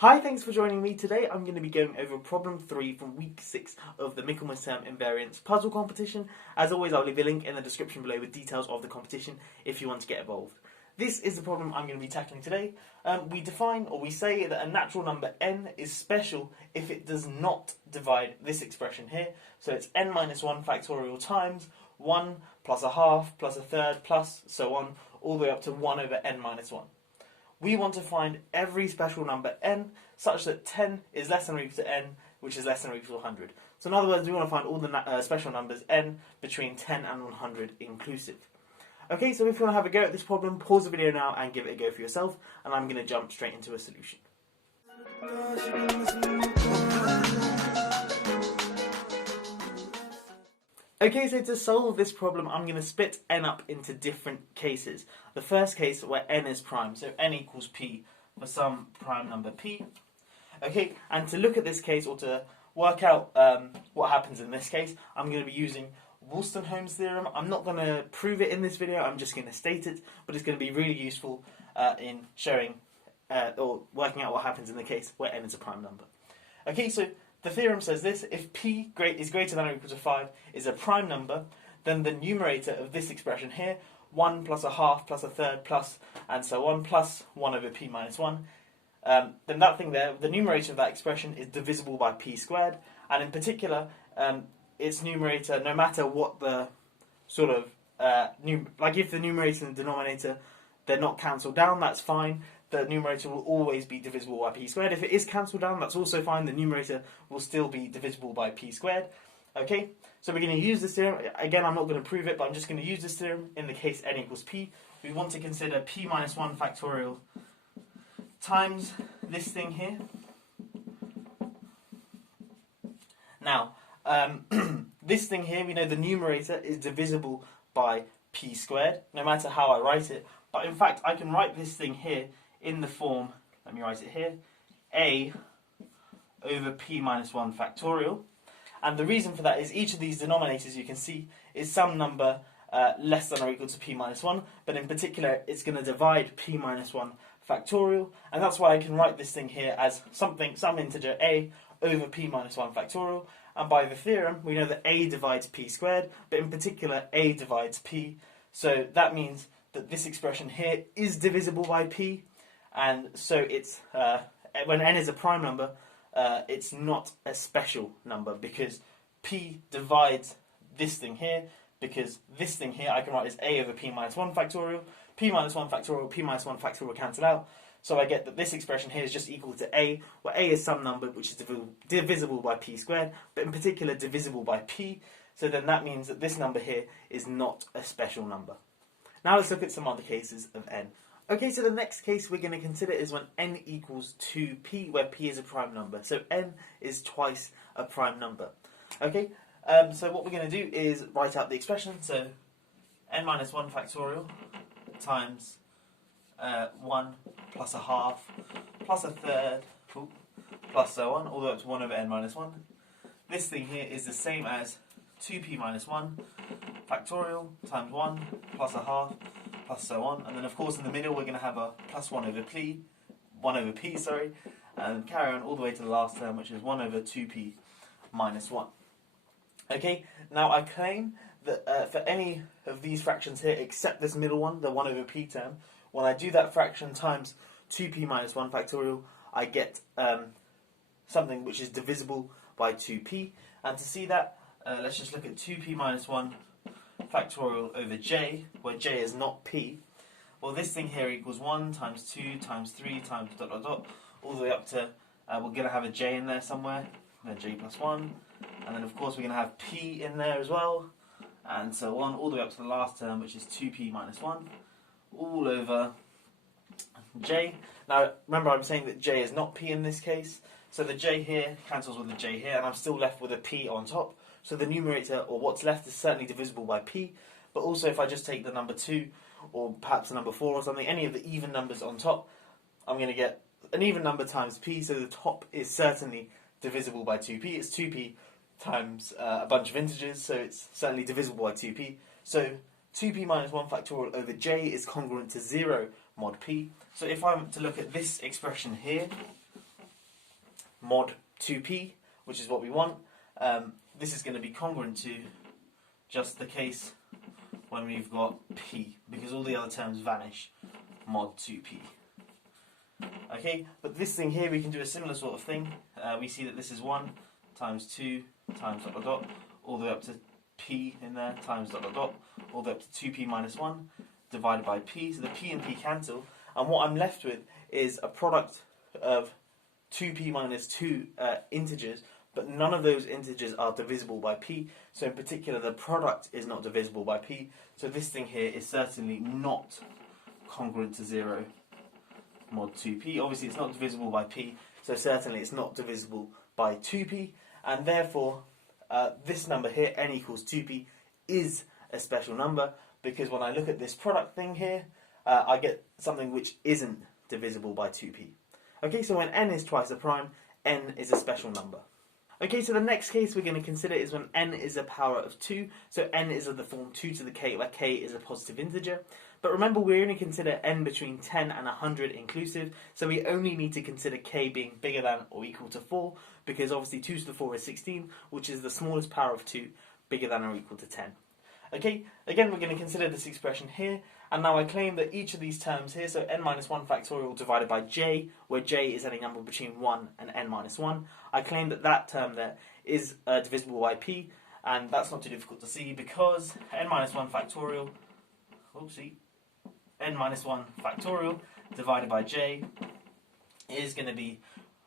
Hi, thanks for joining me. Today I'm going to be going over problem 3 from week 6 of the Michaelmas term Invariants puzzle competition. As always, I'll leave a link in the description below with details of the competition if you want to get involved. This is the problem I'm going to be tackling today. We say that a natural number n is special if it does not divide this expression here. So it's n minus 1 factorial times 1 plus a half plus a third plus so on, all the way up to 1 over n minus 1. We want to find every special number n such that 10 is less than or equal to n, which is less than or equal to 100. So in other words, we want to find all the special numbers n between 10 and 100 inclusive. Okay, so if you want to have a go at this problem, pause the video now and give it a go for yourself, and I'm going to jump straight into a solution. Okay, so to solve this problem, I'm going to split n up into different cases. The first case where n is prime, so n equals p for some prime number p. Okay, and to look at this case, or to work out what happens in this case, I'm going to be using Wolstenholme's theorem. I'm not going to prove it in this video, I'm just going to state it, but it's going to be really useful in showing or working out what happens in the case where n is a prime number. Okay, so the theorem says this: if p is greater than or equal to 5 is a prime number, then the numerator of this expression here, 1 plus a half plus a third plus and so on, plus 1 over p minus 1, then that thing there, the numerator of that expression is divisible by p squared, and in particular, its numerator, no matter what the sort of, if the numerator and the denominator, they're not cancelled down, that's fine. The numerator will always be divisible by p squared. If it is cancelled down, that's also fine. The numerator will still be divisible by p squared. Okay, so we're going to use this theorem. Again, I'm not going to prove it, but I'm just going to use this theorem in the case n equals p. We want to consider p minus 1 factorial times this thing here. Now, this thing here, we know the numerator is divisible by p squared, no matter how I write it. But in fact, I can write this thing here in the form, let me write it here, a over p minus 1 factorial. And the reason for that is each of these denominators, you can see, is some number less than or equal to p minus 1, but in particular it's going to divide p minus 1 factorial, and that's why I can write this thing here as some integer a over p minus 1 factorial. And by the theorem, we know that a divides p squared, but in particular a divides p, so that means that this expression here is divisible by p, and so it's when n is a prime number, it's not a special number because p divides this thing here, because this thing here I can write as a over p minus 1 factorial, p minus 1 factorial, p minus 1 factorial cancel out, so I get that this expression here is just equal to a, where a is some number which is divisible by p squared, but in particular divisible by p, so then that means that this number here is not a special number. Now let's look at some other cases of n. Okay, so the next case we're going to consider is when n equals 2p, where p is a prime number. So n is twice a prime number. Okay, so what we're going to do is write out the expression. So n minus 1 factorial times 1 plus a half plus a third plus so on, all the way up to 1 over n minus 1. This thing here is the same as 2p minus 1 factorial times 1 plus a half plus so on, and then of course in the middle we're going to have a plus 1 over p, and carry on all the way to the last term, which is 1 over 2p minus 1. Okay, now I claim that for any of these fractions here except this middle one, the 1 over p term, when I do that fraction times 2p minus 1 factorial, I get something which is divisible by 2p, and to see that, let's just look at 2p minus 1 factorial over j, where j is not p. Well, this thing here equals 1 times 2 times 3 times ... all the way up to, we're going to have a j in there somewhere, then j plus 1, and then of course we're going to have p in there as well, and so on, all the way up to the last term, which is 2p minus 1, all over j. Now, remember I'm saying that j is not p in this case, so the j here cancels with the j here, and I'm still left with a p on top. So the numerator, or what's left, is certainly divisible by p, but also if I just take the number 2, or perhaps the number 4 or something, any of the even numbers on top, I'm going to get an even number times p, so the top is certainly divisible by 2p. It's 2p times a bunch of integers, so it's certainly divisible by 2p. So 2p minus 1 factorial over j is congruent to 0 mod p. So if I'm to look at this expression here, mod 2p, which is what we want. This is going to be congruent to just the case when we've got p, because all the other terms vanish, mod 2p. Okay, but this thing here, we can do a similar sort of thing. We see that this is 1 times 2 times dot dot dot, all the way up to p in there, times dot dot dot, all the way up to 2p minus 1, divided by p. So the p and p cancel, and what I'm left with is a product of 2p minus 2 integers, but none of those integers are divisible by p. So in particular, the product is not divisible by p. So this thing here is certainly not congruent to 0 mod 2p. Obviously, it's not divisible by p, so certainly it's not divisible by 2p, and therefore this number here, n equals 2p, is a special number, because when I look at this product thing here, I get something which isn't divisible by 2p. Okay, so when n is twice a prime, n is a special number. Okay, so the next case we're going to consider is when n is a power of 2, so n is of the form 2 to the k, where k is a positive integer. But remember, we only consider n between 10 and 100 inclusive, so we only need to consider k being bigger than or equal to 4, because obviously 2 to the 4 is 16, which is the smallest power of 2, bigger than or equal to 10. Okay, again we're going to consider this expression here, and now I claim that each of these terms here, so n minus 1 factorial divided by j, where j is any number between 1 and n minus 1, I claim that that term there is divisible by p, and that's not too difficult to see, because n minus 1 factorial, n minus 1 factorial divided by j is going to be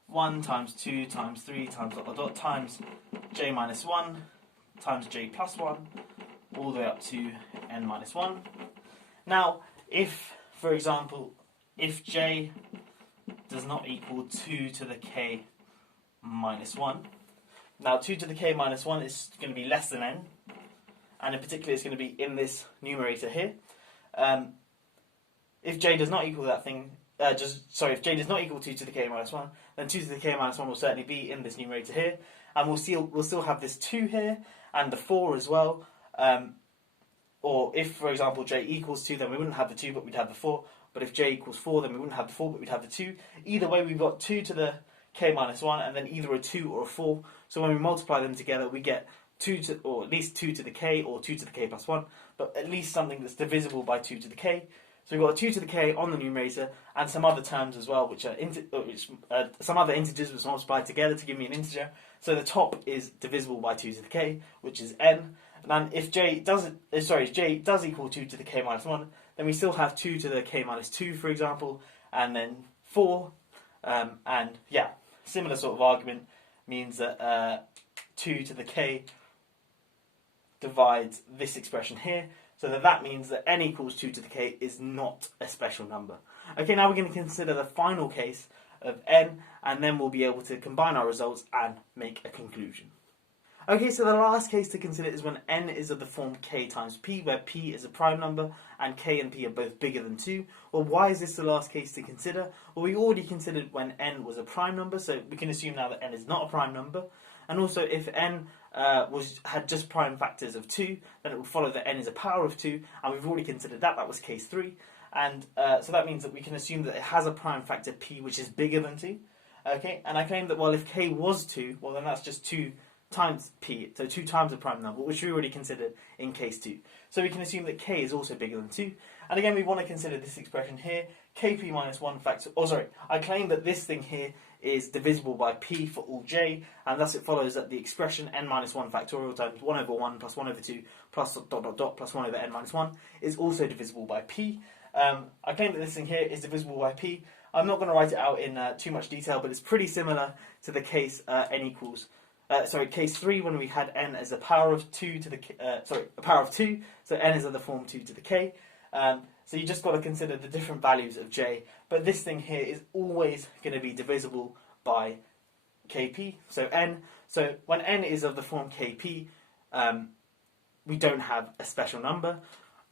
1 times 2 times 3 times dot dot dot times j minus 1 times j plus 1, all the way up to n minus 1. Now, if, for example, if j does not equal 2 to the k minus 1, now 2 to the k minus 1 is going to be less than n, and in particular it's going to be in this numerator here. If j does not equal that thing, if j does not equal 2 to the k minus 1, then 2 to the k minus 1 will certainly be in this numerator here, and we'll still have this 2 here, and the 4 as well. Or if, for example, j equals 2, then we wouldn't have the 2, but we'd have the 4. But if j equals 4, then we wouldn't have the 4, but we'd have the 2. Either way, we've got 2 to the k minus 1, and then either a 2 or a 4. So when we multiply them together, we get 2 to, or at least 2 to the k, or 2 to the k plus 1, but at least something that's divisible by 2 to the k. So we've got a 2 to the k on the numerator, and some other terms as well, which are some other integers which multiplied together to give me an integer. So the top is divisible by 2 to the k, which is n. And if j does equal 2 to the k minus 1, then we still have 2 to the k minus 2, for example, and then 4. And yeah, similar sort of argument means that 2 to the k divides this expression here, so that means that n equals 2 to the k is not a special number. Okay, now we're going to consider the final case of n, and then we'll be able to combine our results and make a conclusion. Okay, so the last case to consider is when n is of the form k times p, where p is a prime number and k and p are both bigger than 2. Well, why is this the last case to consider? Well, we already considered when n was a prime number, so we can assume now that n is not a prime number. And also, if n had just prime factors of 2, then it would follow that n is a power of 2, and we've already considered that. That was case 3. And so that means that we can assume that it has a prime factor p which is bigger than 2. Okay, and I claim that, well, if k was 2, well, then that's just 2 times p, so 2 times the prime number, which we already considered in case 2. So we can assume that k is also bigger than 2. And again, we want to consider this expression here, kp minus 1 factor. I claim that this thing here is divisible by p for all j, and thus it follows that the expression n minus 1 factorial times 1 over 1 plus 1 over 2 plus dot dot dot plus 1 over n minus 1 is also divisible by p. I claim that this thing here is divisible by p. I'm not going to write it out in too much detail, but it's pretty similar to the case n equals case 3, when we had n as a power of 2 to the a power of 2, so n is of the form 2 to the k. So you just got to consider the different values of j, but this thing here is always going to be divisible by kp, so n. So when n is of the form kp, we don't have a special number.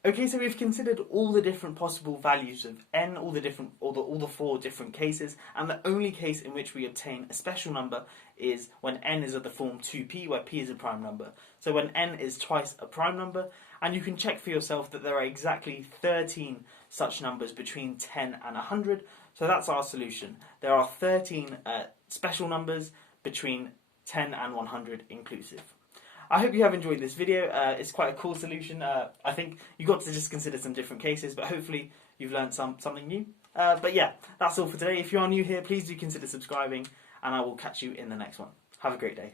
Okay, so we've considered all the different possible values of n, all the 4 different cases, and the only case in which we obtain a special number is when n is of the form 2p, where p is a prime number. So when n is twice a prime number, and you can check for yourself that there are exactly 13 such numbers between 10 and 100, so that's our solution. There are 13 special numbers between 10 and 100 inclusive. I hope you have enjoyed this video. It's quite a cool solution. I think you got to just consider some different cases, but hopefully you've learned something new. But yeah, that's all for today. If you are new here, please do consider subscribing, and I will catch you in the next one. Have a great day.